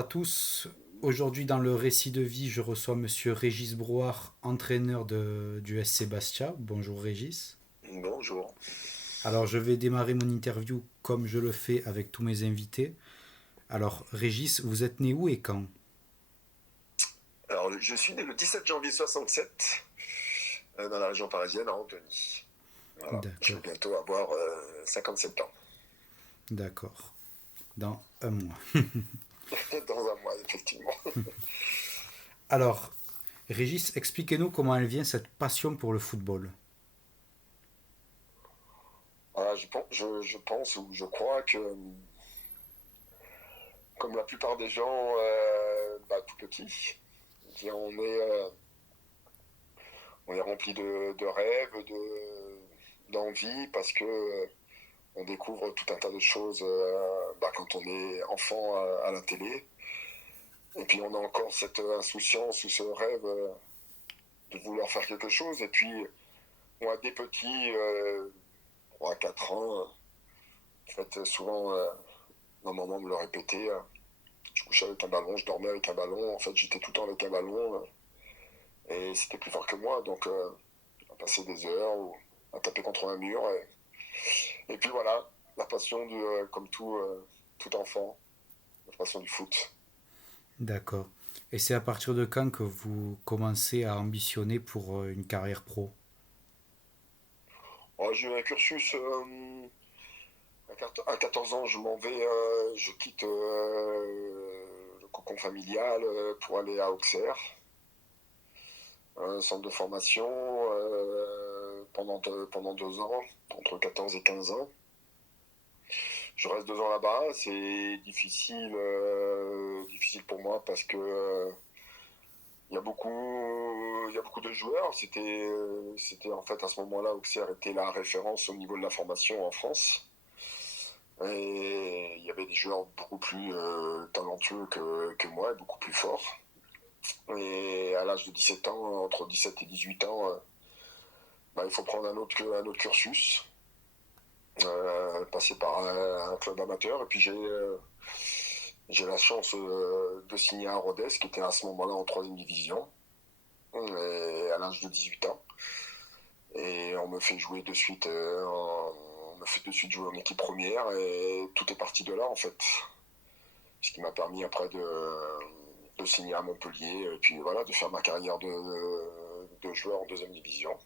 à tous. Aujourd'hui, dans le récit de vie, je reçois Monsieur Régis Brouard, entraîneur du SC Bastia. Bonjour Régis. Bonjour. Alors, je vais démarrer mon interview comme je le fais avec tous mes invités. Alors, Régis, vous êtes né où et quand? Alors, je suis né le 17 janvier 67 dans la région parisienne, à Antony. Voilà, je vais D'accord, bientôt avoir 57 ans. d'accord. Dans un mois. Dans un mois, effectivement. Alors, Régis, expliquez-nous comment elle vient cette passion pour le football. Voilà, je pense ou je crois que, comme la plupart des gens, tout petits, on est rempli de rêves, d'envie, parce que on découvre tout un tas de choses quand on est enfant à la télé. Et puis on a encore cette insouciance ou ce rêve de vouloir faire quelque chose. Et puis moi, dès petit, 3-4 ans, en fait, souvent, ma maman me le répétait, je couchais avec un ballon, je dormais avec un ballon. En fait, j'étais tout le temps avec un ballon et c'était plus fort que moi. Donc, à passer des heures ou à taper contre un mur. Et puis voilà, la passion, comme tout enfant, la passion du foot. D'accord. Et c'est à partir de quand que vous commencez à ambitionner pour une carrière pro? Oh, j'ai eu un cursus. À 14 ans, je m'en vais, je quitte le cocon familial pour aller à Auxerre, un centre de formation pendant 2 ans, entre 14 et 15 ans. Je reste 2 ans là-bas, c'est difficile pour moi parce que il y a beaucoup de joueurs. C'était en fait à ce moment-là, Auxerre était la référence au niveau de la formation en France. Et il y avait des joueurs beaucoup plus talentueux que moi, et beaucoup plus forts. Et à l'âge de 17 ans, entre 17 et 18 ans, il faut prendre un autre cursus, passer par un club amateur. Et puis j'ai la chance de signer à Rodez, qui était à ce moment-là en troisième division, et à l'âge de 18 ans. Et on me fait jouer de suite, on me fait de suite jouer en équipe première, et tout est parti de là en fait. Ce qui m'a permis après de signer à Montpellier et puis voilà, de faire ma carrière de joueur en deuxième division.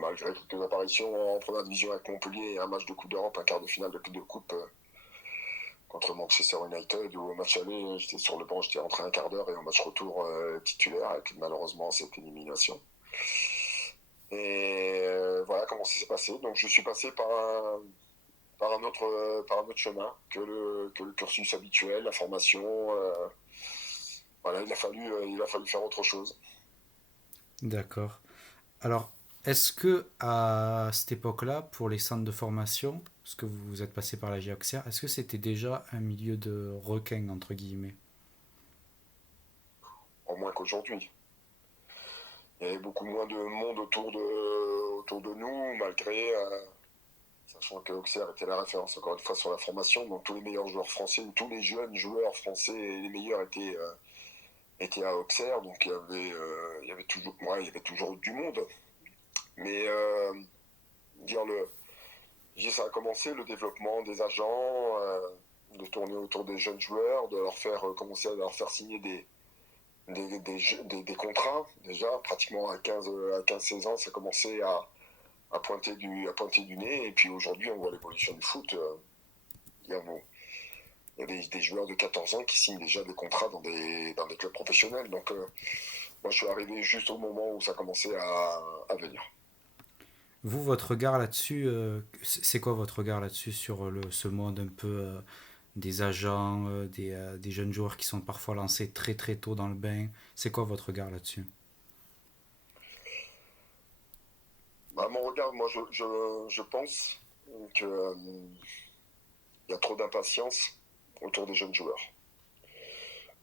Malgré quelques apparitions en première division avec Montpellier et un match de Coupe d'Europe, un quart de finale de Coupe contre Manchester United, où au match aller, j'étais sur le banc, j'étais rentré un quart d'heure et au match retour titulaire avec malheureusement cette élimination. Et voilà comment ça s'est passé. Donc je suis passé par un autre chemin que le cursus habituel, la formation. Voilà, il a fallu faire autre chose. D'accord. Alors, est-ce que à cette époque-là, pour les centres de formation, parce que vous êtes passé par la GIOXER, est-ce que c'était déjà un milieu de requins, entre guillemets? En moins qu'aujourd'hui. Il y avait beaucoup moins de monde autour de nous, malgré, sachant que Auxerre était la référence encore une fois sur la formation, donc tous les meilleurs joueurs français, ou tous les jeunes joueurs français, les meilleurs étaient à Auxerre, donc il y avait toujours du monde. Mais dire le, ça a commencé le développement des agents, de tourner autour des jeunes joueurs, de leur faire commencer à leur faire signer des contrats. Déjà, pratiquement à 15-16 ans, ça commençait à pointer du nez. Et puis aujourd'hui, on voit l'évolution du foot. Il y a, bon, il y a des joueurs de 14 ans qui signent déjà des contrats dans des clubs professionnels. Donc, moi, je suis arrivé juste au moment où ça commençait à venir. Vous, votre regard là-dessus, c'est quoi votre regard là-dessus sur ce monde un peu des agents, des jeunes joueurs qui sont parfois lancés très très tôt dans le bain? C'est quoi votre regard là-dessus? Mon regard, je pense qu'il y a trop d'impatience autour des jeunes joueurs.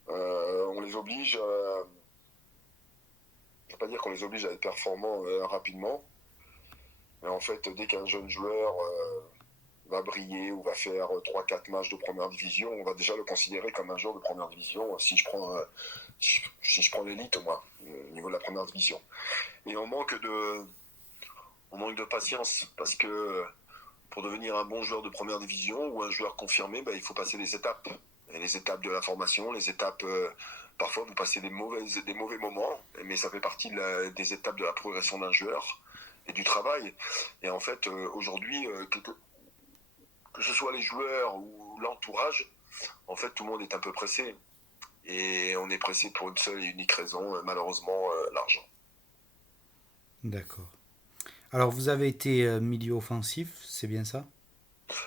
On les oblige, je ne vais pas dire qu'on les oblige à être performants rapidement, mais en fait, dès qu'un jeune joueur va briller ou va faire 3-4 matchs de première division, on va déjà le considérer comme un joueur de première division si je prends l'élite, moi, au niveau de la première division. Et on manque de patience parce que pour devenir un bon joueur de première division ou un joueur confirmé, il faut passer des étapes. Et les étapes de la formation, les étapes, parfois vous passez des mauvais moments, mais ça fait partie des étapes de la progression d'un joueur et du travail. Et en fait, aujourd'hui, que ce soit les joueurs ou l'entourage, en fait, tout le monde est un peu pressé. Et on est pressé pour une seule et unique raison, malheureusement, l'argent. D'accord. Alors, vous avez été milieu offensif, c'est bien ça?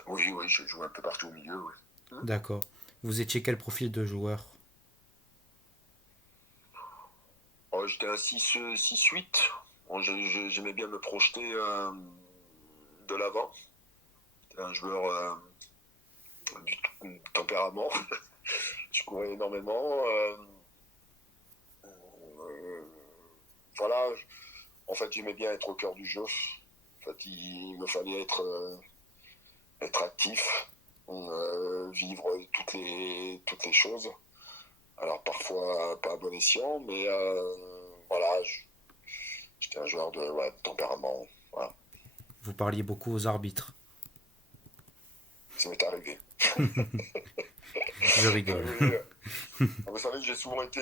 Oui, oui, je joue un peu partout au milieu, oui. D'accord. Vous étiez quel profil de joueur? Oh, j'étais un 6-8. Bon, j'aimais bien me projeter de l'avant. J'étais un joueur du tempérament. Je courais énormément. Euh, voilà. En fait, j'aimais bien être au cœur du jeu. En fait, il me fallait être actif, vivre toutes les choses. Alors parfois pas à bon escient, mais voilà, j'étais un joueur de tempérament. Voilà, Vous parliez beaucoup aux arbitres. ça m'est arrivé. Je rigole. Oui, vous savez, j'ai souvent été,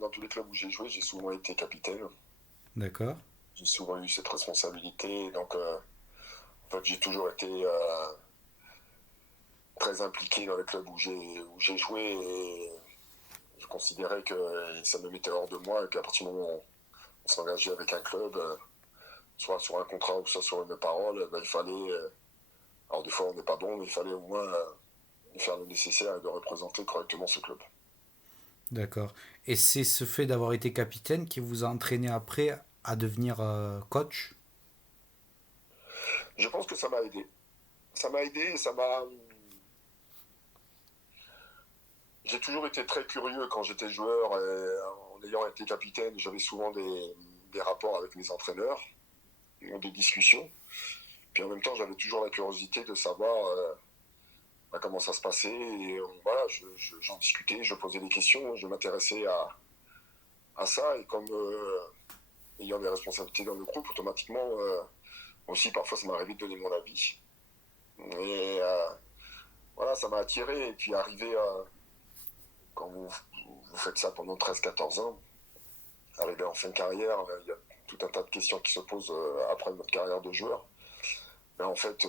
dans tous les clubs où j'ai joué, j'ai souvent été capitaine. D'accord. J'ai souvent eu cette responsabilité. Donc, en fait, j'ai toujours été très impliqué dans les clubs où j'ai joué. Et je considérais que ça me mettait hors de moi et qu'à partir du moment où on s'engageait avec un club, soit sur un contrat ou soit sur une parole, il fallait. Alors, des fois, on n'est pas bon, mais il fallait au moins faire le nécessaire et de représenter correctement ce club. D'accord. Et c'est ce fait d'avoir été capitaine qui vous a entraîné après à devenir coach? Je pense que ça m'a aidé. Ça m'a aidé, ça m'a. J'ai toujours été très curieux quand j'étais joueur et en ayant été capitaine, j'avais souvent des rapports avec mes entraîneurs, des discussions. Puis en même temps, j'avais toujours la curiosité de savoir comment ça se passait. Et voilà, j'en discutais, je posais des questions, je m'intéressais à ça. Et comme ayant des responsabilités dans le groupe, automatiquement, aussi parfois ça m'arrivait de donner mon avis. Et voilà, ça m'a attiré. Et puis arrivé quand vous faites ça pendant 13-14 ans, arrivé en fin de carrière, il y a tout un tas de questions qui se posent après notre carrière de joueur. Mais en fait,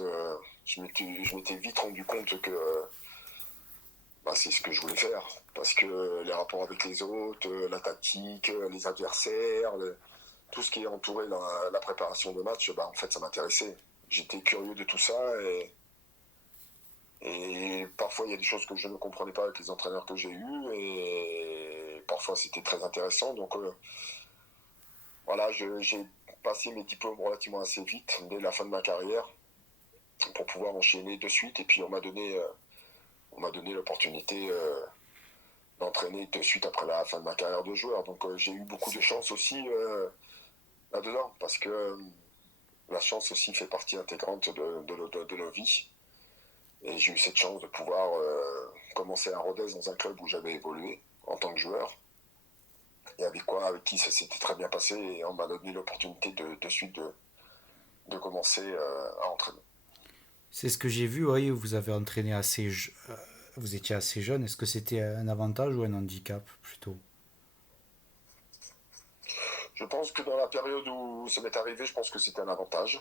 je m'étais vite rendu compte que c'est ce que je voulais faire. Parce que les rapports avec les autres, la tactique, les adversaires, tout ce qui est entouré la préparation de match, en fait, ça m'intéressait. J'étais curieux de tout ça et parfois il y a des choses que je ne comprenais pas avec les entraîneurs que j'ai eus et parfois c'était très intéressant. Donc voilà, j'ai passé mes diplômes relativement assez vite dès la fin de ma carrière pour pouvoir enchaîner de suite. Et puis on m'a donné l'opportunité d'entraîner de suite après la fin de ma carrière de joueur. Donc j'ai eu beaucoup de chance aussi là-dedans parce que la chance aussi fait partie intégrante de nos vies. Et j'ai eu cette chance de pouvoir commencer à Rodez dans un club où j'avais évolué en tant que joueur et avec qui ça s'était très bien passé et on m'a donné l'opportunité de suite de commencer à entraîner. C'est ce que j'ai vu, oui, vous avez entraîné vous étiez assez jeune. Est-ce que c'était un avantage ou un handicap plutôt? Je pense que dans la période où ça m'est arrivé, je pense que c'était un avantage.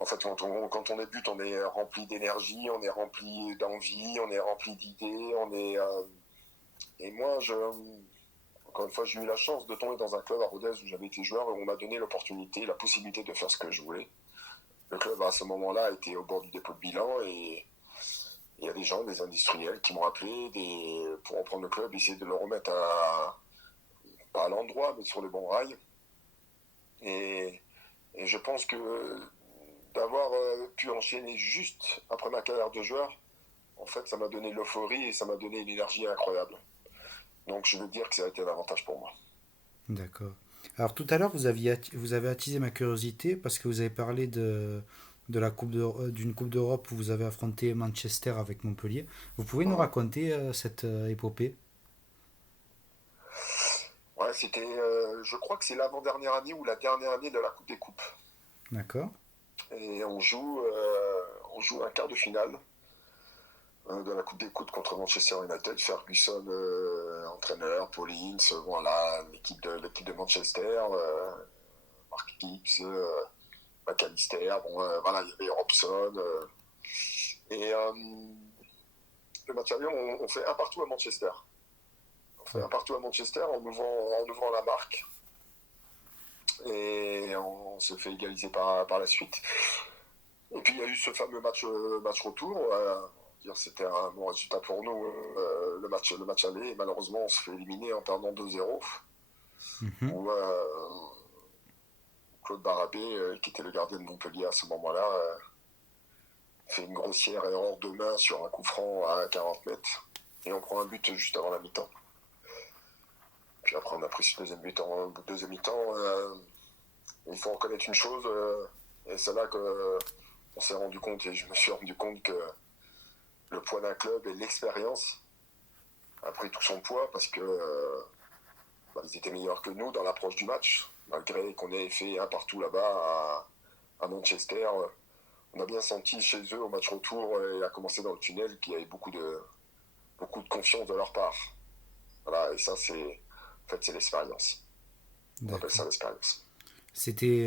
En fait, quand on débute, on est rempli d'énergie, on est rempli d'envie, on est rempli d'idées, et moi, encore une fois, j'ai eu la chance de tomber dans un club à Rodez où j'avais été joueur et on m'a donné l'opportunité, la possibilité de faire ce que je voulais. Le club, à ce moment-là, était au bord du dépôt de bilan et il y a des gens, des industriels qui m'ont appelé pour reprendre le club, essayer de le remettre pas à l'endroit, mais sur les bons rails. Et, et je pense que d'avoir pu enchaîner juste après ma carrière de joueur, en fait, ça m'a donné l'euphorie et ça m'a donné une énergie incroyable. Donc je veux dire que ça a été un avantage pour moi. D'accord. Alors tout à l'heure, vous avez attisé ma curiosité parce que vous avez parlé d'une Coupe d'Europe où vous avez affronté Manchester avec Montpellier. Vous pouvez nous Mhm. raconter cette épopée? Ouais, c'était, je crois que c'est l'avant-dernière année ou la dernière année de la Coupe des Coupes. D'accord. Et on joue un quart de finale de la Coupe des Coupes contre Manchester United. Ferguson, entraîneur, Paulins, voilà, l'équipe de Manchester, Mark Gibbs, McAllister, bon, voilà, il y avait Robson. Et le match aller, on fait un partout à Manchester. On fait un partout à Manchester en ouvrant la marque. Et on se fait égaliser par la suite. Et puis il y a eu ce fameux match retour. C'était un bon résultat pour nous, le match aller. Et malheureusement, on se fait éliminer en perdant 2-0. Mhm. Où Claude Barabé, qui était le gardien de Montpellier à ce moment-là, fait une grossière erreur de main sur un coup franc à 40 mètres. Et on prend un but juste avant la mi-temps. Puis après, on a pris ce deuxième mi-temps. Il faut reconnaître une chose, et c'est là que on s'est rendu compte, et je me suis rendu compte que le poids d'un club et l'expérience a pris tout son poids parce que ils étaient meilleurs que nous dans l'approche du match, malgré qu'on ait fait un partout là-bas à Manchester. On a bien senti chez eux au match retour et à commencer dans le tunnel qu'il y avait beaucoup de confiance de leur part. Voilà, et ça c'est l'expérience. On appelle D'accord. ça l'expérience. C'était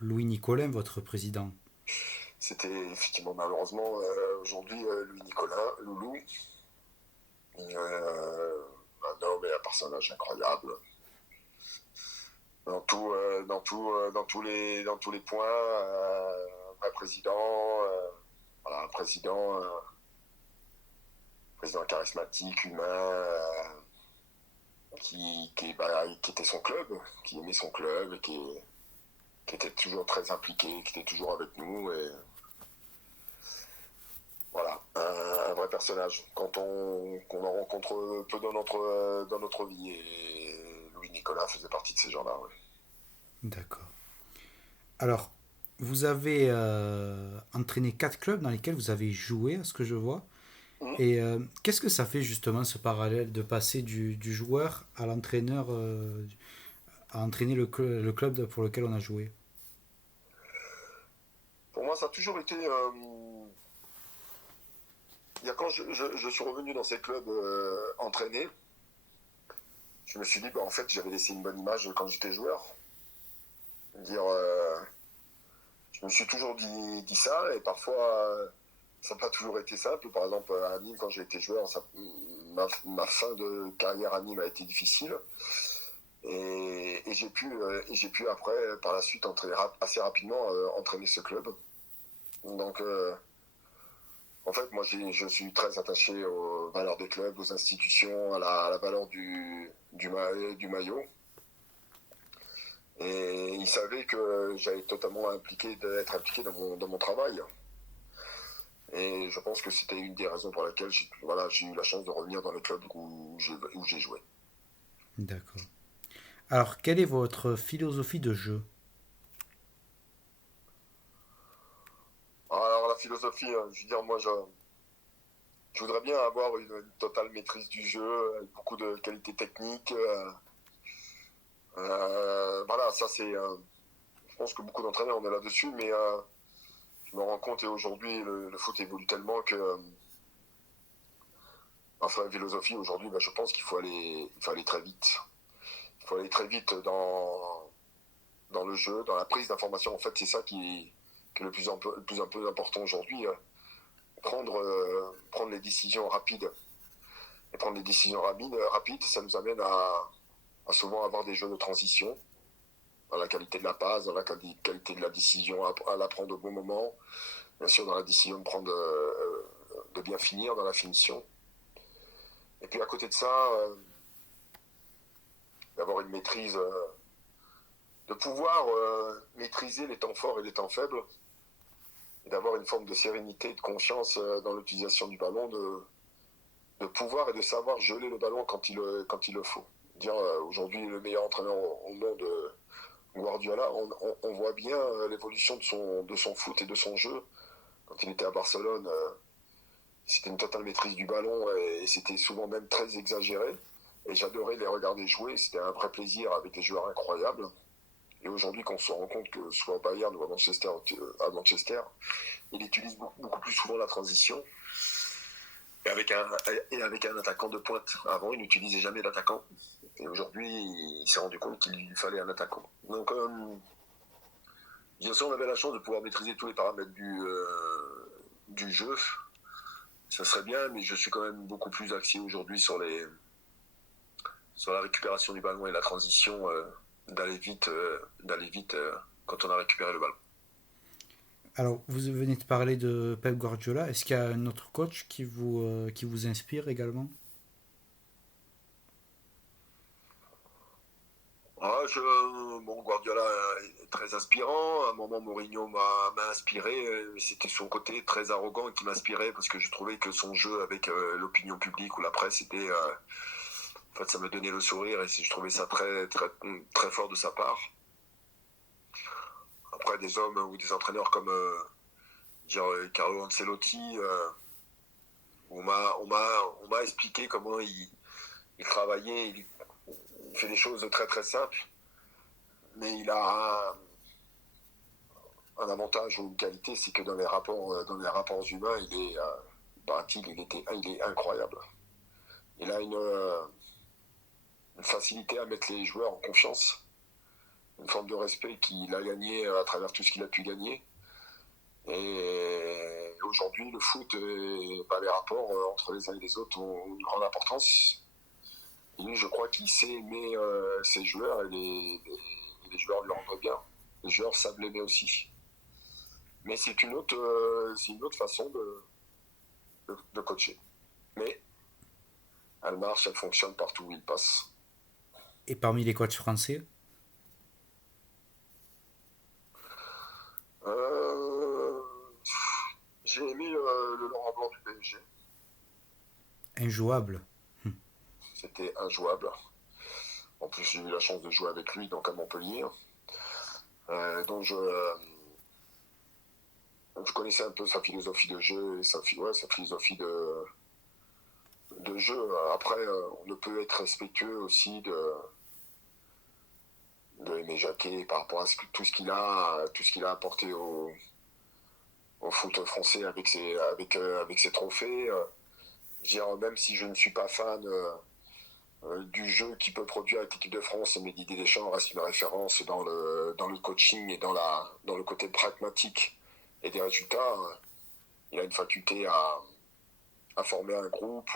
Louis Nicolin, votre président. C'était effectivement malheureusement aujourd'hui Louis Nicolin, Loulou, un homme et un personnage incroyable dans tous les points. Un vrai président, voilà, président charismatique, humain, qui était son club, qui aimait son club, et qui était toujours très impliqué, qui était toujours avec nous. Et voilà, un vrai personnage qu'on en rencontre peu dans notre vie. Et Louis Nicolas faisait partie de ces gens-là. Ouais. D'accord. Alors, vous avez entraîné quatre clubs dans lesquels vous avez joué, à ce que je vois. Mmh. Et qu'est-ce que ça fait justement ce parallèle de passer du joueur à l'entraîneur, à entraîner le club pour lequel on a joué? Pour moi, ça a toujours été. Quand je suis revenu dans ces clubs entraînés, je me suis dit, en fait, j'avais laissé une bonne image quand j'étais joueur. Dire, je me suis toujours dit ça, et parfois, ça n'a pas toujours été simple. Par exemple, à Nîmes, quand j'ai été joueur, ma fin de carrière à Nîmes a été difficile. Et j'ai pu après, par la suite, assez rapidement entraîner ce club. Donc, en fait, moi, je suis très attaché aux valeurs des clubs, aux institutions, à la valeur du maillot. Et il savait que j'allais totalement être impliqué dans mon travail. Et je pense que c'était une des raisons pour lesquelles voilà, j'ai eu la chance de revenir dans le club où j'ai joué. D'accord. Alors, quelle est votre philosophie de jeu? Alors, la philosophie, je veux dire, je voudrais bien avoir une totale maîtrise du jeu, avec beaucoup de qualité technique. Voilà, ça c'est. Je pense que beaucoup d'entraîneurs on est là-dessus, mais je me rends compte et aujourd'hui le foot évolue tellement que enfin, la philosophie aujourd'hui, je pense qu'il faut aller très vite. Il faut aller très vite dans le jeu, dans la prise d'information. En fait, c'est ça qui est le plus important aujourd'hui. Prendre les décisions rapides. Et prendre les décisions rapides, ça nous amène à souvent avoir des jeux de transition, dans la qualité de la passe, dans la qualité de la décision, à la prendre au bon moment, bien sûr dans la décision de bien finir, dans la finition. Et puis à côté de ça, d'avoir une maîtrise, de pouvoir maîtriser les temps forts et les temps faibles, et d'avoir une forme de sérénité et de confiance dans l'utilisation du ballon, de pouvoir et de savoir geler le ballon quand il le faut. Dire aujourd'hui le meilleur entraîneur au monde Guardiola, on voit bien l'évolution de son foot et de son jeu. Quand il était à Barcelone, c'était une totale maîtrise du ballon et c'était souvent même très exagéré. Et j'adorais les regarder jouer, c'était un vrai plaisir avec des joueurs incroyables. Et aujourd'hui, quand on se rend compte que soit à Bayern ou à Manchester, il utilise beaucoup plus souvent la transition et avec un attaquant de pointe. Avant, il n'utilisait jamais d'attaquant. Et aujourd'hui, il s'est rendu compte qu'il lui fallait un attaquant. Donc, bien sûr, on avait la chance de pouvoir maîtriser tous les paramètres du jeu. Ça serait bien, mais je suis quand même beaucoup plus axé aujourd'hui sur la récupération du ballon et la transition, d'aller vite quand on a récupéré le ballon. Alors, vous venez de parler de Pep Guardiola. Est-ce qu'il y a un autre coach qui vous inspire également? Bon, Guardiola est très inspirant. À un moment, Mourinho m'a inspiré. C'était son côté très arrogant qui m'inspirait parce que je trouvais que son jeu avec l'opinion publique ou la presse était, en fait, ça me donnait le sourire et je trouvais ça très fort de sa part. Après, des hommes ou des entraîneurs comme Carlo Ancelotti, on m'a expliqué comment il travaillait. Il fait des choses très très simples, mais il a un avantage ou une qualité, c'est que dans les rapports humains, il est incroyable. Il a une facilité à mettre les joueurs en confiance, une forme de respect qu'il a gagné à travers tout ce qu'il a pu gagner. Et aujourd'hui, le foot, les rapports entre les uns et les autres ont une grande importance. Et lui, je crois qu'il sait aimer ses joueurs et les joueurs lui rendent bien. Les joueurs savent l'aimer aussi. Mais c'est une autre façon de coacher. Mais elle marche, elle fonctionne partout où il passe. Et parmi les coachs français? Euh, j'ai aimé le Laurent Blanc du PSG. Injouable. C'était injouable. En plus, j'ai eu la chance de jouer avec lui donc à Montpellier. Donc je connaissais un peu sa philosophie de jeu et sa philosophie de jeu. Après, on ne peut être respectueux aussi de Aimé Jacquet par rapport à tout ce qu'il a apporté au foot français avec ses trophées. Même si je ne suis pas fan du jeu qu'il peut produire avec l'équipe de France, mais Didier Deschamps reste une référence dans le coaching et dans le côté pragmatique et des résultats. Il a une faculté à former un groupe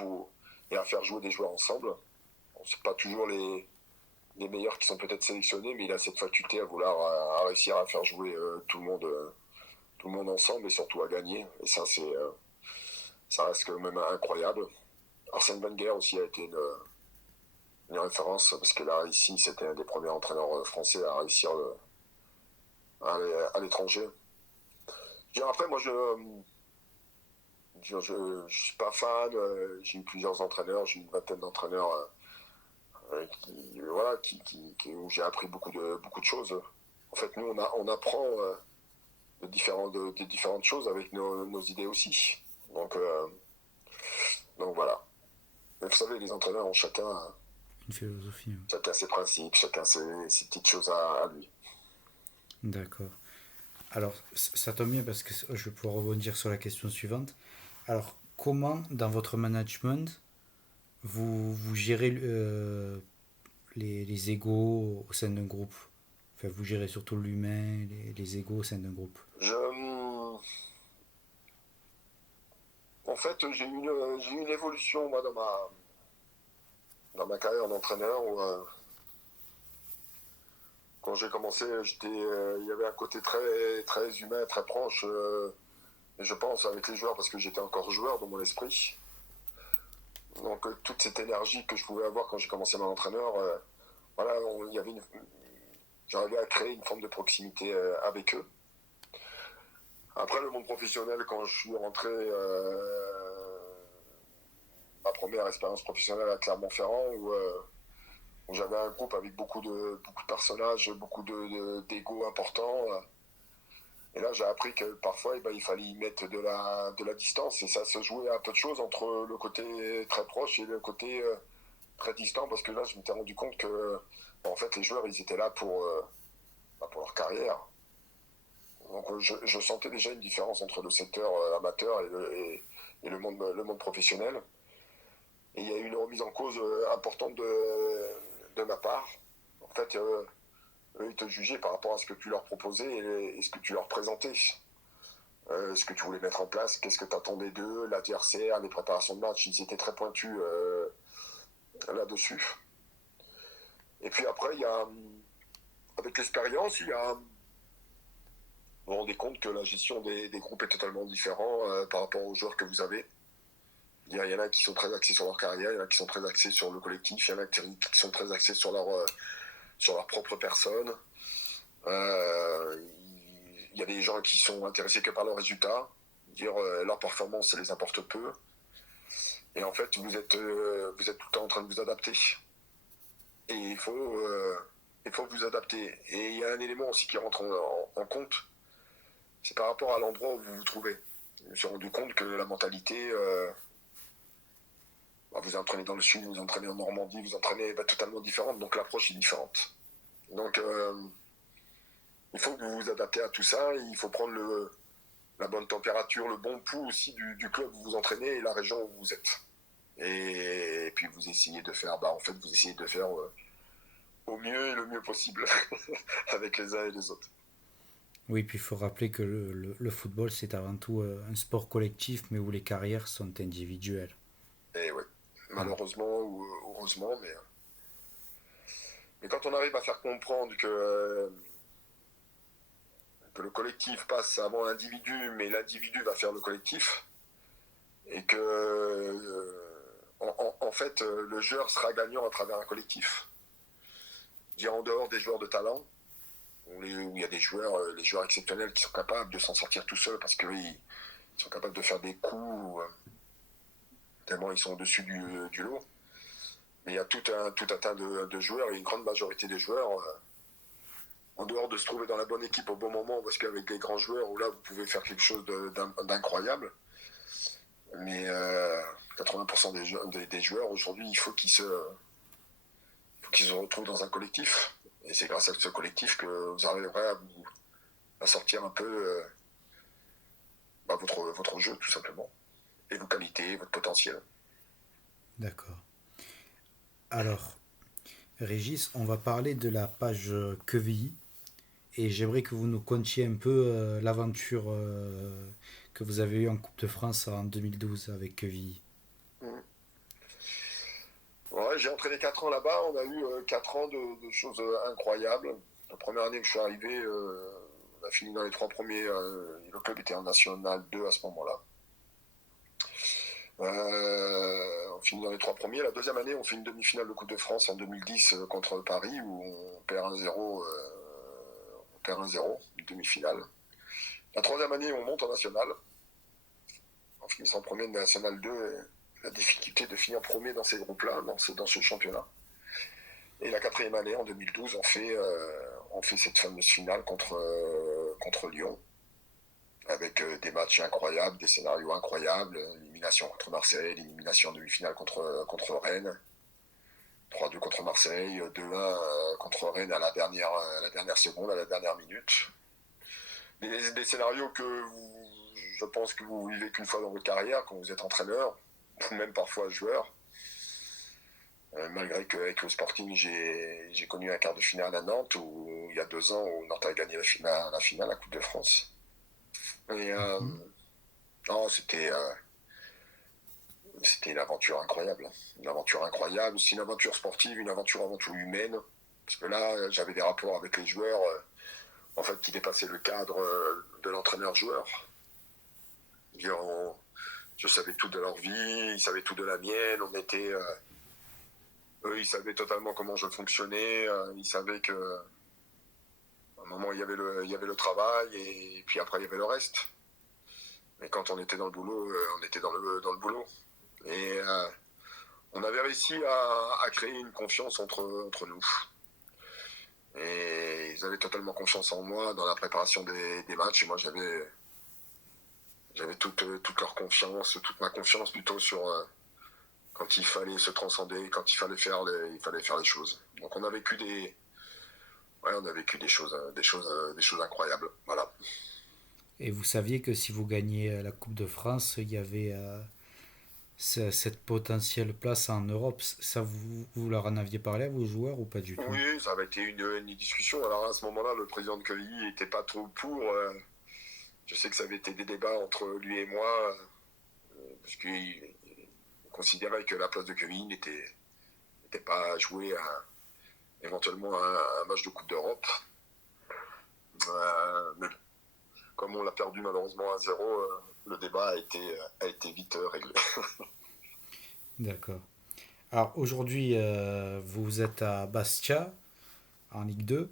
et à faire jouer des joueurs ensemble. Bon, c'est pas toujours les meilleurs qui sont peut-être sélectionnés, mais il a cette faculté à réussir à faire jouer tout le monde ensemble et surtout à gagner. Et ça reste quand même incroyable. Arsène Wenger aussi a été une référence parce que là, ici, c'était un des premiers entraîneurs français à réussir à aller à l'étranger. Après, moi, je suis pas fan. J'ai eu plusieurs entraîneurs, j'ai eu une vingtaine d'entraîneurs où j'ai appris beaucoup de choses. En fait, nous, on apprend des différentes choses avec nos idées aussi. Donc, euh, donc voilà. Mais vous savez, les entraîneurs ont Une philosophie. chacun ses principes, chacun ses petites choses à lui. D'accord. Alors, ça tombe bien parce que je vais pouvoir rebondir sur la question suivante. Alors, comment, dans votre management, vous gérez les égos au sein d'un groupe? Enfin, vous gérez surtout l'humain, les égos au sein d'un groupe. En fait, j'ai eu une évolution moi dans ma carrière d'entraîneur où quand j'ai commencé, il y avait un côté très humain, très proche. Je pense avec les joueurs parce que j'étais encore joueur dans mon esprit. Donc toute cette énergie que je pouvais avoir quand j'ai commencé mon entraîneur, voilà, j'arrivais à créer une forme de proximité avec eux. Après le monde professionnel, quand je suis rentré, ma première expérience professionnelle à Clermont-Ferrand, où J'avais un groupe avec beaucoup de personnages, d'ego importants. Et là, j'ai appris que parfois, il fallait y mettre de la distance. Et ça se jouait à peu de choses entre le côté très proche et le côté très distant. Parce que là, je m'étais rendu compte que, en fait, les joueurs, ils étaient là pour leur carrière. Donc, je sentais déjà une différence entre le secteur amateur et le monde professionnel. Et il y a eu une remise en cause importante de ma part. En fait, eux, ils te jugeaient par rapport à ce que tu leur proposais et ce que tu leur présentais. Ce que tu voulais mettre en place, qu'est-ce que tu attendais d'eux, l'adversaire, les préparations de match, ils étaient très pointus là-dessus. Et puis après, avec l'expérience, vous vous rendez compte que la gestion des groupes est totalement différente par rapport aux joueurs que vous avez. Il y en a qui sont très axés sur leur carrière, il y en a qui sont très axés sur le collectif, il y en a qui sont très axés sur leur propre personne. Euh, il y a des gens qui sont intéressés que par leurs résultats, leur performance, ça les importe peu. Et en fait, vous êtes tout le temps en train de vous adapter. Et il faut vous adapter. Et il y a un élément aussi qui rentre en compte, c'est par rapport à l'endroit où vous vous trouvez. Je me suis rendu compte que la mentalité, vous entraînez dans le sud, vous entraînez en Normandie, vous entraînez totalement différente, donc l'approche est différente. Donc il faut que vous vous adaptez à tout ça, et il faut prendre la bonne température, le bon pouls aussi du club où vous entraînez et la région où vous êtes. Et puis vous essayez de faire, vous essayez de faire au mieux et le mieux possible avec les uns et les autres. Oui, puis il faut rappeler que le football, c'est avant tout un sport collectif, mais où les carrières sont individuelles. Et ouais, Voilà. malheureusement ou heureusement, mais quand on arrive à faire comprendre que le collectif passe avant l'individu, mais l'individu va faire le collectif, et que en fait le joueur sera gagnant à travers un collectif. Dire en dehors des joueurs de talent, où il y a des joueurs, les joueurs exceptionnels qui sont capables de s'en sortir tout seuls parce qu'ils sont capables de faire des coups tellement ils sont au-dessus du lot. Mais il y a tout un tas de joueurs et une grande majorité des joueurs, en dehors de se trouver dans la bonne équipe au bon moment, parce qu'avec les grands joueurs, où là vous pouvez faire quelque chose d'incroyable, mais 80% des joueurs aujourd'hui, faut qu'ils se retrouvent dans un collectif. Et c'est grâce à ce collectif que vous arriverez à sortir un peu votre jeu, tout simplement. Et vos qualités, votre potentiel. D'accord. Alors, Régis, on va parler de la page Quevilly. Et j'aimerais que vous nous contiez un peu l'aventure que vous avez eue en Coupe de France en 2012 avec Quevilly. Mmh. Ouais, j'ai entraîné 4 ans là-bas. On a eu 4 ans de choses incroyables. La première année que je suis arrivé, on a fini dans les 3 premiers. Le club était en National 2 à ce moment-là. On finit dans les 3 premiers. La deuxième année, on fait une demi-finale de Coupe de France en 2010 contre Paris où on perd 1-0. On perd 1-0, une demi-finale. La troisième année, on monte en National. En finissant premier de National 2, la difficulté de finir premier dans ces groupes-là, dans ce championnat. Et la quatrième année, en 2012, on fait cette fameuse finale contre Lyon, avec des matchs incroyables, des scénarios incroyables, l'élimination contre Marseille, l'élimination en demi-finale contre Rennes, 3-2 contre Marseille, 2-1 contre Rennes à la dernière seconde, à la dernière minute. Des scénarios je pense que vous vivez qu'une fois dans votre carrière, quand vous êtes entraîneur, ou même parfois joueur. Malgré qu'avec le Sporting, j'ai connu un quart de finale à Nantes, où il y a 2 ans, où Nantes a gagné la finale, la Coupe de France. Et c'était une aventure incroyable. Une aventure incroyable. C'est une aventure sportive, une aventure avant tout humaine. Parce que là, j'avais des rapports avec les joueurs en fait, qui dépassaient le cadre de l'entraîneur-joueur. Je savais tout de leur vie, ils savaient tout de la mienne. Eux, ils savaient totalement comment je fonctionnais. Ils savaient que à un moment, il y avait le travail et puis après, il y avait le reste. Mais quand on était dans le boulot, on était dans le boulot. Et on avait réussi à créer une confiance entre nous. Et ils avaient totalement confiance en moi dans la préparation des matchs. Et moi, j'avais toute leur confiance, toute ma confiance plutôt sur quand il fallait se transcender, quand il fallait faire les choses. Donc on a vécu des choses incroyables. Voilà. Et vous saviez que si vous gagnez la Coupe de France, il y avait cette potentielle place en Europe. Ça, vous leur en aviez parlé à vos joueurs ou pas du tout? Oui, ça avait été une discussion. Alors à ce moment-là, le président de Quevilly n'était pas trop pour. Je sais que ça avait été des débats entre lui et moi, parce qu'il considérait que la place de Quevilly n'était pas à jouer éventuellement un match de Coupe d'Europe. Mais comme on l'a perdu malheureusement 1-0, le débat a été vite réglé. D'accord. Alors aujourd'hui, vous êtes à Bastia, en Ligue 2.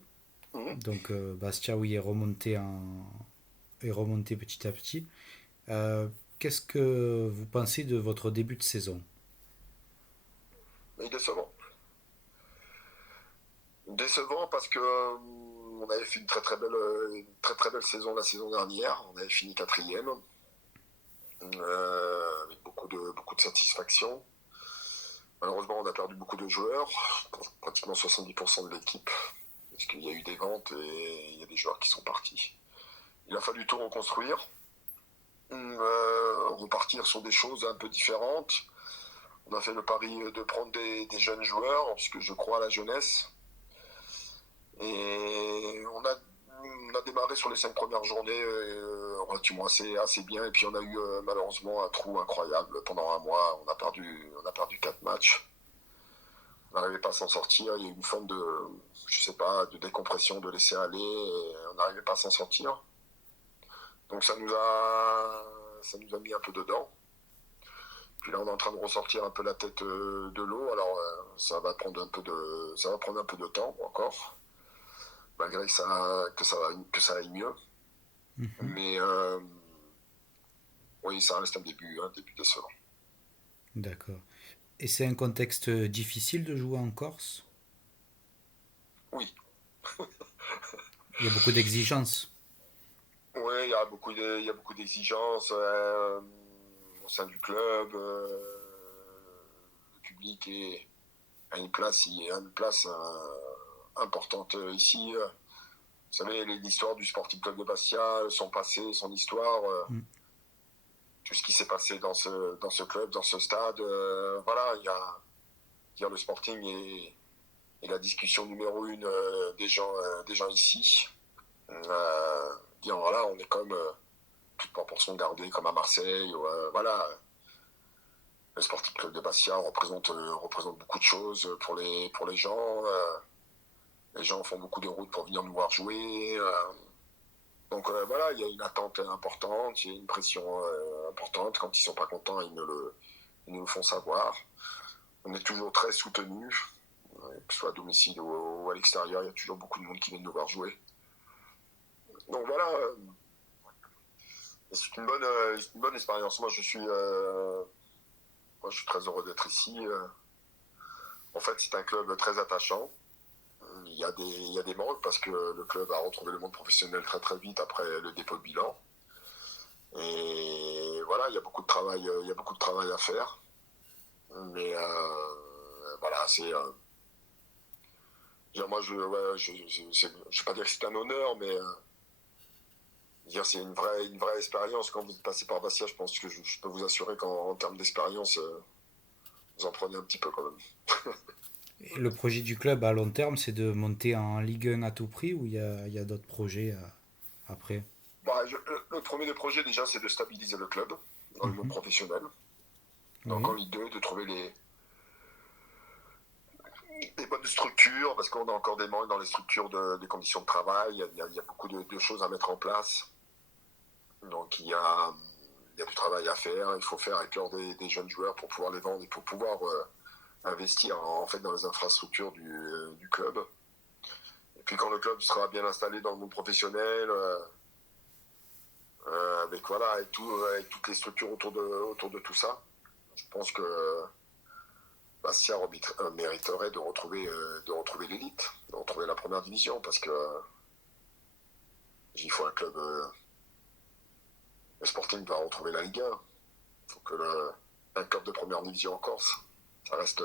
Mhm. Donc Bastia, oui, est remonté petit à petit. Qu'est-ce que vous pensez de votre début de saison? Mais décevant. Décevant parce que on avait fait une très belle saison la saison dernière. On avait fini quatrième, avec beaucoup de satisfaction. Malheureusement, on a perdu beaucoup de joueurs, pratiquement 70% de l'équipe, parce qu'il y a eu des ventes et il y a des joueurs qui sont partis. Il a fallu tout reconstruire, repartir sur des choses un peu différentes. On a fait le pari de prendre des jeunes joueurs, puisque je crois à la jeunesse. Et on a démarré sur les 5 premières journées relativement assez bien. Et puis on a eu malheureusement un trou incroyable. Pendant un mois, on a perdu 4 matchs. On n'arrivait pas à s'en sortir. Il y a eu une forme je sais pas, de décompression, de laisser aller. Et on n'arrivait pas à s'en sortir. Donc ça nous a mis un peu dedans. Puis là, on est en train de ressortir un peu la tête de l'eau. Alors, ça va prendre un peu de temps encore, malgré que ça aille mieux. Mhm. Mais oui, ça reste un début décevant. D'accord. Et c'est un contexte difficile de jouer en Corse? Oui, Il y a beaucoup d'exigences. oui, il y a beaucoup d'exigences au sein du club. Le public a une place importante ici. Vous savez, l'histoire du Sporting Club de Bastia, son passé, son histoire, Mm. tout ce qui s'est passé dans ce club, dans ce stade. Voilà, dire le Sporting est la discussion numéro une des gens ici. Dire voilà, on est comme toute proportion gardée, comme à Marseille. Voilà, le Sporting Club de Bastia représente beaucoup de choses pour les gens. Les gens font beaucoup de routes pour venir nous voir jouer. Donc voilà, il y a une attente importante, il y a une pression importante. Quand ils sont pas contents, ils nous le font savoir. On est toujours très soutenus, que ce soit à domicile ou à l'extérieur. Il y a toujours beaucoup de monde qui vient nous voir jouer. Donc voilà, c'est une bonne expérience. Moi, je suis très heureux d'être ici. En fait, c'est un club très attachant. Il y a des manques parce que le club a retrouvé le monde professionnel très très vite après le dépôt de bilan. Et voilà, il y a beaucoup de travail à faire. Mais voilà, moi, je vais pas dire que c'est un honneur, mais dire c'est une vraie expérience. Quand vous passez par Bastia, je pense que je peux vous assurer qu'en termes d'expérience, vous en prenez un petit peu quand même. Et le projet du club à long terme, c'est de monter en Ligue 1 à tout prix ou il y a d'autres projets après? Le premier des projets, déjà, c'est de stabiliser le club dans le monde Mhm. professionnel. Donc en Oui. Ligue 2, de trouver des bonnes structures, parce qu'on a encore des manques dans les structures des conditions de travail. Il y a beaucoup de choses à mettre en place. Donc il y a du travail à faire. Il faut faire éclore des jeunes joueurs pour pouvoir les vendre et pour pouvoir investir en fait dans les infrastructures du club. Et puis quand le club sera bien installé dans le monde professionnel, avec voilà, avec toutes les structures autour de tout ça, je pense que Bastia mériterait de retrouver l'élite, de retrouver la première division, parce que il faut un club. Le Sporting va retrouver la Ligue 1. Il faut que un club de première division en Corse, ça reste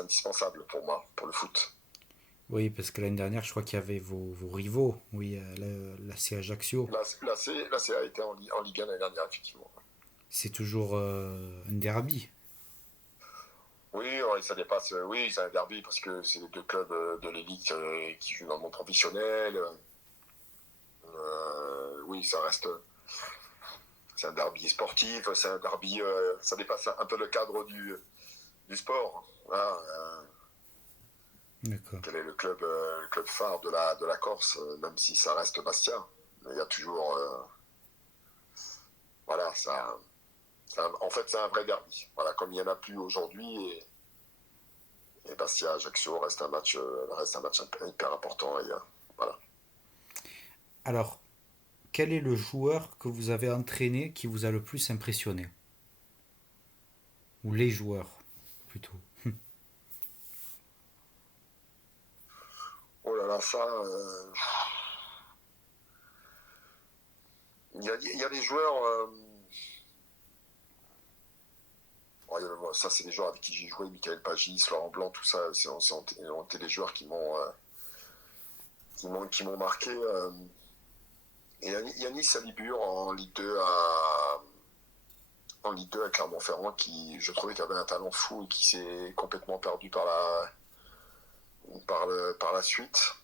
indispensable pour moi, pour le foot. Oui, parce que l'année dernière, je crois qu'il y avait vos rivaux, oui, la C Ajaccio. La CA a été en Ligue 1 l'année dernière, effectivement. C'est toujours un derby. Oui, ça dépasse. Oui, c'est un derby parce que c'est les deux clubs de l'élite qui jouent dans le monde professionnel. Oui, ça reste. C'est un derby sportif, c'est un derby. Ça dépasse un peu le cadre du sport. Voilà, D'accord. quel est le club phare de la Corse, même si ça reste Bastia. Mais il y a toujours. Voilà, en fait, c'est un vrai derby. Voilà, comme il n'y en a plus aujourd'hui. Et Bastia-Ajaccio reste un match hyper important. Voilà. Alors, quel est le joueur que vous avez entraîné qui vous a le plus impressionné? Ou les joueurs, plutôt. Oh là là, ça. Il y a des joueurs. Ça, c'est des joueurs avec qui j'ai joué, Michael Pagis, Laurent Blanc, tout ça. Ont été des joueurs qui m'ont marqué. Et Yanis Salibur en Ligue 2 à Clermont-Ferrand, qui je trouvais qu'il avait un talent fou et qui s'est complètement perdu par la suite.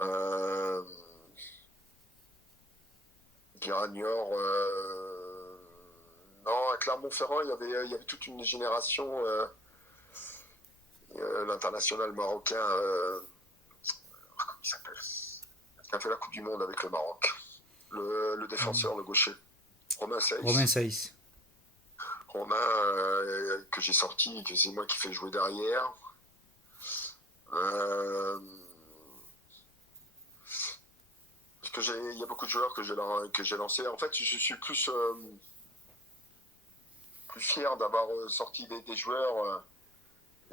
Euh, Giragnor, non, à Clermont-Ferrand, il y avait toute une génération, l'international marocain, comment il s'appelle, qui a fait la Coupe du Monde avec le Maroc. Le défenseur, le gaucher, Romain Romain Saiss. Saïs. Romain, que j'ai sorti, que c'est moi qui fais jouer derrière. Euh, parce que il y a beaucoup de joueurs que j'ai lancés. En fait, je suis plus fier d'avoir sorti des joueurs.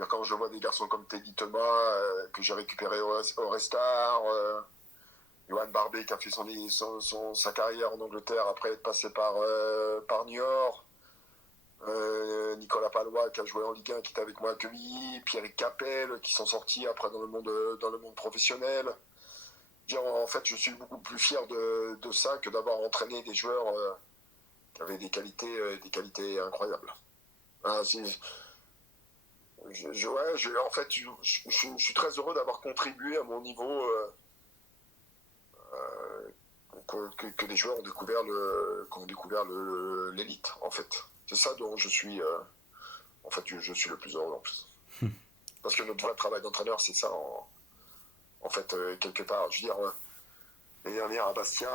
Quand je vois des garçons comme Teddy Thomas, que j'ai récupéré au Restar, Johan Barbet qui a fait sa carrière en Angleterre après être passé par Niort, Nicolas Palois qui a joué en Ligue 1 qui était avec moi à Quevilly, Pierrick Capel qui sont sortis après dans le monde professionnel. En fait, je suis beaucoup plus fier de ça que d'avoir entraîné des joueurs qui avaient des qualités incroyables. Ah, en fait, je suis très heureux d'avoir contribué à mon niveau que des joueurs ont découvert l'élite, en fait. C'est ça dont je suis, en fait, je suis le plus heureux en plus. Parce que notre vrai travail d'entraîneur, c'est ça, en fait, quelque part. Je veux dire, l'année dernière à Bastia,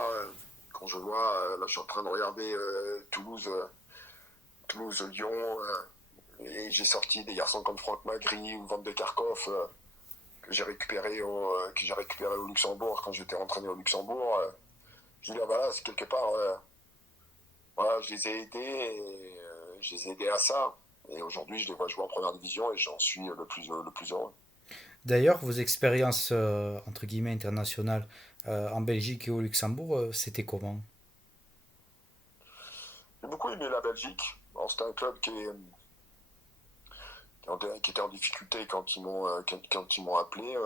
quand je vois, là, je suis en train de regarder Toulouse-Lyon, et j'ai sorti des garçons comme Franck Magri ou Van de Kerkhoff, que j'ai récupéré au Luxembourg quand j'étais entraîné au Luxembourg. Je veux dire, voilà, c'est quelque part, voilà, je les ai aidés à ça. Et aujourd'hui, je les vois jouer en première division et j'en suis le plus heureux. D'ailleurs, vos expériences, entre guillemets, internationales en Belgique et au Luxembourg, c'était comment? J'ai beaucoup aimé la Belgique. Alors, c'était un club qui était en difficulté quand ils m'ont appelé.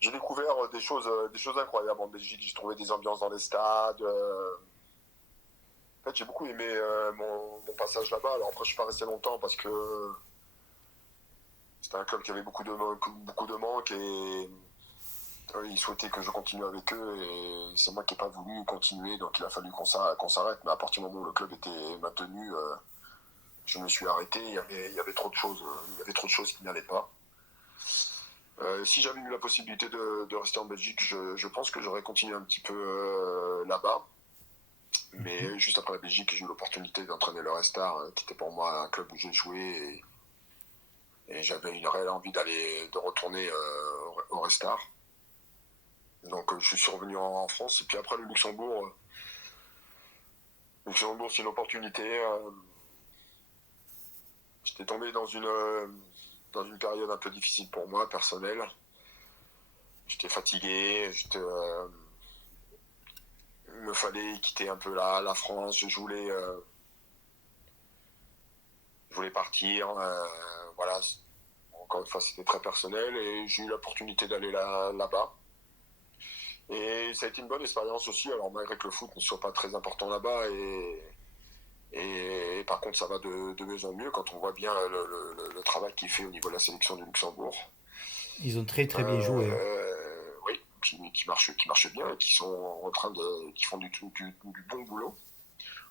J'ai découvert des choses incroyables en Belgique. J'ai trouvé des ambiances dans les stades. En fait, j'ai beaucoup aimé mon passage là-bas. Alors après, je suis pas resté longtemps parce que c'était un club qui avait beaucoup de manques et ils souhaitaient que je continue avec eux et c'est moi qui n'ai pas voulu continuer. Donc il a fallu qu'on s'arrête. Mais à partir du moment où le club était maintenu, je me suis arrêté. Il y avait trop de choses. Il y avait trop de choses qui n'allaient pas. Si j'avais eu la possibilité de rester en Belgique, je pense que j'aurais continué un petit peu là-bas. Mais juste après la Belgique, j'ai eu l'opportunité d'entraîner le Restar, qui était pour moi un club où j'ai joué. Et j'avais une réelle envie de retourner au Restar. Donc je suis revenu en France. Et puis après le Luxembourg, c'est une opportunité. J'étais tombé dans une période un peu difficile pour moi, personnelle. J'étais fatigué, il me fallait quitter un peu la France. Je voulais partir. Voilà. Encore une fois, c'était très personnel et j'ai eu l'opportunité d'aller là-bas. Et ça a été une bonne expérience aussi. Alors, malgré que le foot ne soit pas très important là-bas, et par contre, ça va de mieux en mieux quand on voit bien le travail qui est fait au niveau de la sélection du Luxembourg. Ils ont très très bien joué, hein. Oui, qui marche bien et qui sont en train qui font du bon boulot.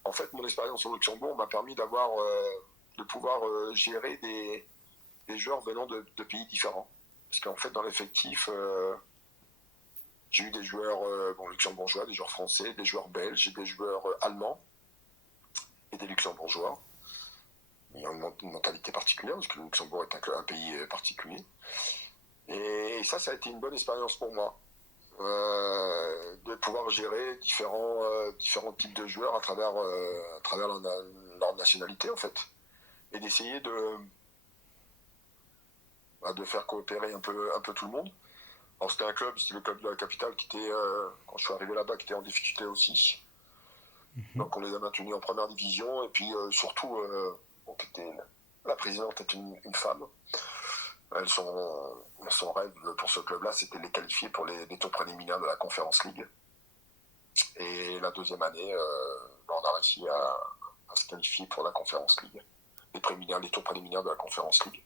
En fait, mon expérience au Luxembourg m'a permis de pouvoir gérer des joueurs venant de pays différents. Parce qu'en fait, dans l'effectif, j'ai eu des joueurs luxembourgeois, des joueurs français, des joueurs belges, des joueurs allemands et des luxembourgeois. Ils ont une mentalité particulière, parce que le Luxembourg est un pays particulier. Et ça a été une bonne expérience pour moi. De pouvoir gérer différents types de joueurs à travers leur nationalité, en fait. Et d'essayer de faire coopérer un peu tout le monde. Alors c'était le club de la capitale qui était, quand je suis arrivé là-bas, qui était en difficulté aussi. Donc on les a maintenus en première division et puis surtout, la présidente est une femme. Son rêve pour ce club-là, c'était de les qualifier pour les tours préliminaires de la Conference League. Et la deuxième année, on a réussi à se qualifier pour la Conference League. Les tours préliminaires de la Conference League.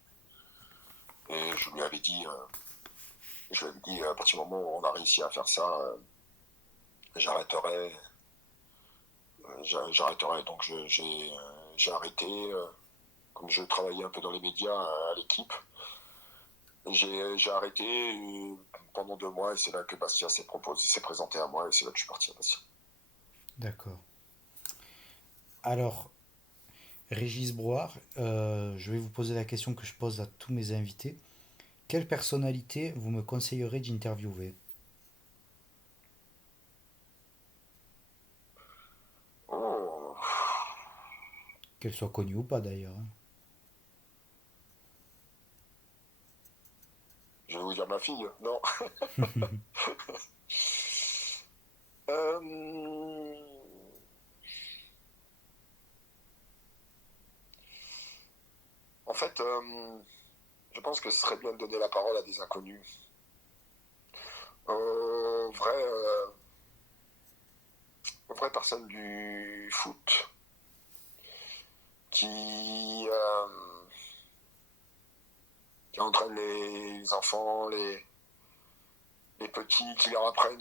Et je lui avais dit, à partir du moment où on a réussi à faire ça, j'arrêterai. Donc j'ai arrêté. Comme je travaillais un peu dans les médias à l'équipe, j'ai arrêté pendant 2 mois et c'est là que Bastia s'est présenté à moi et c'est là que je suis parti à Bastia. D'accord. Alors, Régis Brouard, je vais vous poser la question que je pose à tous mes invités. Quelle personnalité vous me conseillerez d'interviewer? Oh, Qu'elle soit connue ou pas d'ailleurs, hein. je vais vous dire ma fille, non. Euh, En fait, je pense que ce serait bien de donner la parole à des inconnus. Aux vraies personnes du foot qui, euh, qui entraînent les enfants, les petits, qui leur apprennent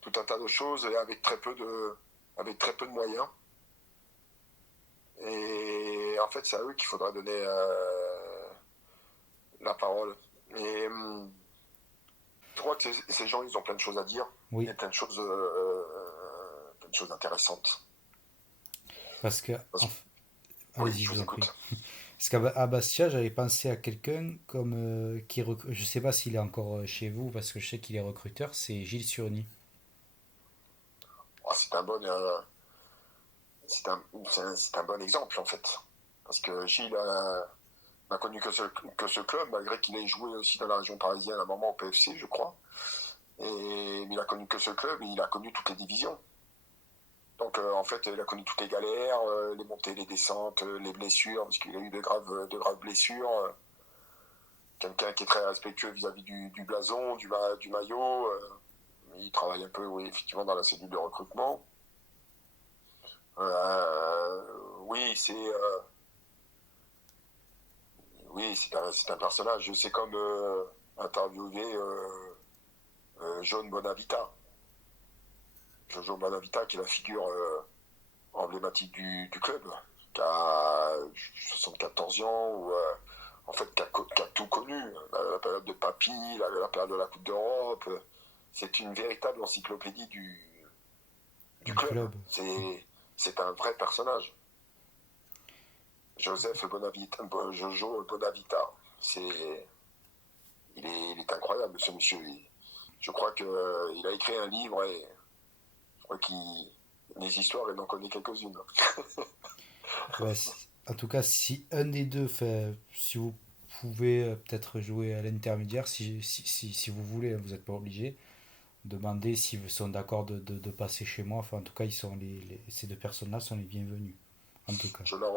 tout un tas de choses et avec très peu de moyens. Et en fait, c'est à eux qu'il faudra donner la parole. Et je crois que ces gens, ils ont plein de choses à dire Oui, et plein de choses intéressantes. parce que... Oui, Allez-y, je je vous vous en prie. écoute. Parce qu'à Bastia, j'avais pensé à quelqu'un comme je sais pas s'il est encore chez vous, parce que je sais qu'il est recruteur, c'est Gilles Surny. Oh, c'est un bon exemple en fait. Parce que Gilles n'a connu que ce club, malgré qu'il ait joué aussi dans la région parisienne à un moment au PFC, je crois. Mais il a connu que ce club et il a connu toutes les divisions. Donc en fait, il a connu toutes les galères, les montées, les descentes, les blessures, parce qu'il a eu de graves blessures. Quelqu'un qui est très respectueux vis-à-vis du blason, du maillot. Il travaille un peu, oui, effectivement, dans la cellule de recrutement. Euh, oui, c'est un personnage. C'est comme interviewer John Bonavita. Jojo Bonavita, qui est la figure emblématique du club, qui a 74 ans, ou en fait, qui a tout connu. La période de Papy, la période de la Coupe d'Europe. C'est une véritable encyclopédie du Du club. club. C'est un vrai personnage. Jojo Bonavita, il est incroyable ce monsieur. Je crois qu'il a écrit un livre et je crois qu'il les histoires, il en connaît quelques-unes. Ouais, En tout cas, si un des deux fait, si vous pouvez peut-être jouer à l'intermédiaire, si vous voulez, hein, vous n'êtes pas obligé, demander s'ils sont d'accord de passer chez moi. Enfin, en tout cas, ces deux personnes-là sont les bienvenues. En tout cas. Je leur,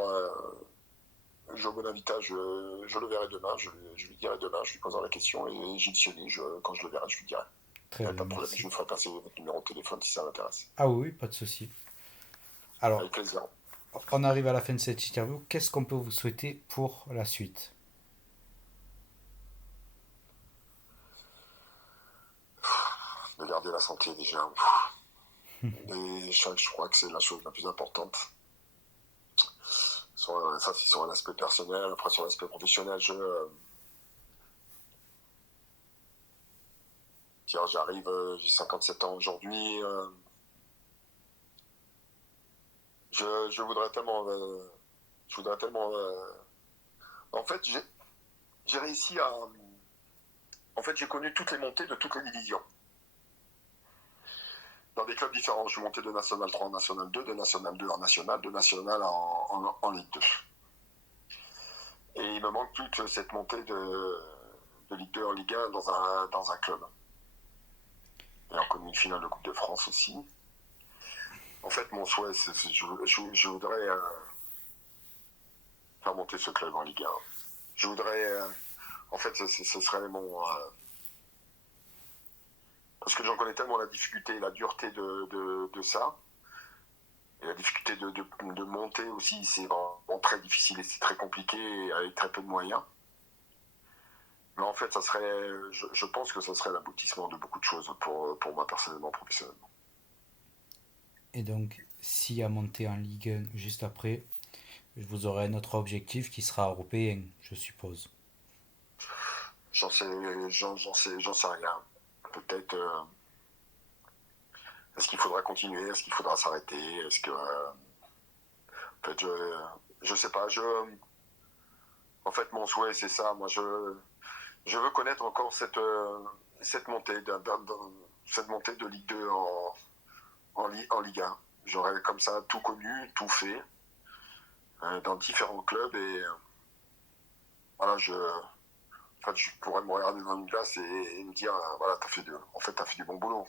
bon Invita, je le verrai demain, je lui dirai demain, je lui poserai la question et Gilles Sioni, quand je le verrai, je lui dirai. Il Très n'y a bien, pas de problème, je merci. vous ferai passer votre numéro de téléphone si ça m'intéresse. Ah oui, oui, pas de souci. Alors, Avec plaisir. on arrive à la fin de cette interview. Qu'est-ce qu'on peut vous souhaiter pour la suite? De garder la santé déjà. Et je crois que c'est la chose la plus importante. Ça, c'est sur un aspect personnel. Après, sur l'aspect professionnel, j'arrive, j'ai 57 ans aujourd'hui. Je voudrais tellement. Je voudrais tellement. En fait, j'ai réussi à. En fait, j'ai connu toutes les montées de toutes les divisions. Dans des clubs différents. Je suis monté de National 3 en National 2, de National 2 en National, de National en Ligue 2. Et il me manque toute cette montée de Ligue 2 en Ligue 1 dans un club. Et en connu une finale de Coupe de France aussi. En fait, mon souhait, je voudrais faire monter ce club en Ligue 1. Je voudrais. En fait, ce serait mon. Parce que j'en connais tellement la difficulté et la dureté de ça. Et la difficulté de monter aussi, c'est vraiment très difficile et c'est très compliqué avec très peu de moyens. Mais en fait, je pense que ça serait l'aboutissement de beaucoup de choses pour moi personnellement, professionnellement. Et donc, s'il y a monté en Ligue 1 juste après, vous aurez un autre objectif qui sera européen, je suppose. J'en sais rien. Peut-être. Est-ce qu'il faudra continuer? Est-ce qu'il faudra s'arrêter? Est-ce que. En fait, je sais pas. En fait, mon souhait, c'est ça. Moi, je veux connaître encore cette montée, cette montée de Ligue 2 en Ligue 1. J'aurais comme ça tout connu, tout fait, dans différents clubs et voilà, en fait, je pourrais me regarder dans une glace et me dire, voilà, t'as fait du bon boulot.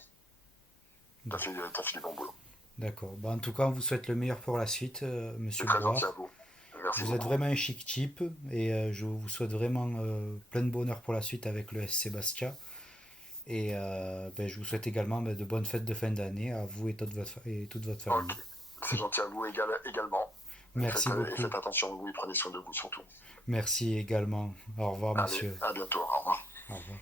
T'as fait du bon boulot. D'accord. Bah, en tout cas, on vous souhaite le meilleur pour la suite, C'est Monsieur très gentil à Brouard. vous. Merci Vous êtes beaucoup. vraiment un chic type et je vous souhaite vraiment plein de bonheur pour la suite avec le SC Bastia. Et ben, je vous souhaite également ben, de bonnes fêtes de fin d'année à vous et toute votre famille. Ok. C'est gentil à vous également. Merci Et beaucoup. faites attention à vous et prenez soin de vous surtout. Merci également. Au revoir, Allez, monsieur. à bientôt. Au revoir. Au revoir.